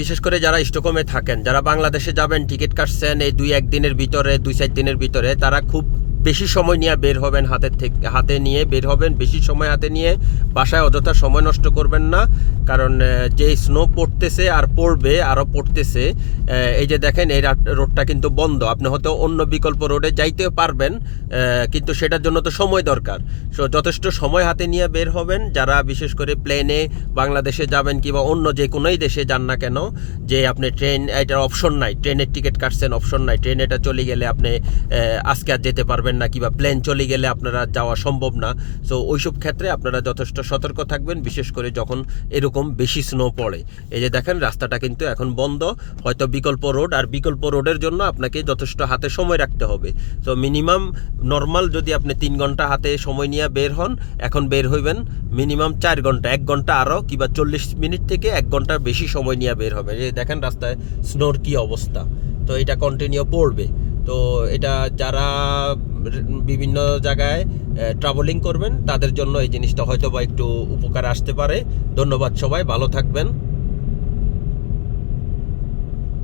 বিশেষ করে যারা স্টকহোমে থাকেন, যারা বাংলাদেশে যাবেন, টিকিট কাটছেন এই 2-1 দিনের ভিতরে, 2-4 দিনের ভিতরে, তারা খুব বেশি সময় নিয়ে বের হবেন, হাতে নিয়ে বের হবেন, বেশি সময় হাতে নিয়ে বাসায় অযথা সময় নষ্ট করবেন না। কারণ যে স্নো পড়তেছে আর পড়বে, আরও পড়তেছে। এই যে দেখেন, এই রোডটা কিন্তু বন্ধ। আপনি হয়তো অন্য বিকল্প রোডে যাইতেও পারবেন, কিন্তু সেটার জন্য তো সময় দরকার। সো যথেষ্ট সময় হাতে নিয়ে বের হবেন। যারা বিশেষ করে প্লেনে বাংলাদেশে যাবেন কিংবা অন্য যে কোনোই দেশে যান না কেন, যে আপনি ট্রেন, এটার অপশন নাই, ট্রেনের টিকিট কাটছেন, অপশন নাই, ট্রেন এটা চলে গেলে আপনি আজকে আর যেতে পারবেন না, কিংবা প্লেন চলে গেলে আপনারা যাওয়া সম্ভব না। সো ওইসব ক্ষেত্রে আপনারা যথেষ্ট সতর্ক থাকবেন, বিশেষ করে যখন এরকম বেশি স্নো পড়ে। এই যে দেখেন, রাস্তাটা কিন্তু এখন বন্ধ, হয়তো বিকল্প রোড, আর বিকল্প রোডের জন্য আপনাকে যথেষ্ট হাতে সময় রাখতে হবে। তো মিনিমাম নর্মাল যদি আপনি 3 ঘন্টা হাতে সময় নিয়ে বের হন, এখন বের হইবেন মিনিমাম 4 ঘন্টা, 1 ঘন্টা আরও কিংবা 40 মিনিট থেকে 1 ঘন্টার বেশি সময় নিয়ে বের হবে। এই দেখেন রাস্তায় স্নোর কি অবস্থা। তো এটা কন্টিনিউ পড়বে। তো এটা যারা বিভিন্ন জায়গায় ট্রাভেলিং করবেন, তাদের জন্য এই জিনিসটা হয়তো বা একটু উপকার আসতে পারে। ধন্যবাদ, সবাই ভালো থাকবেন।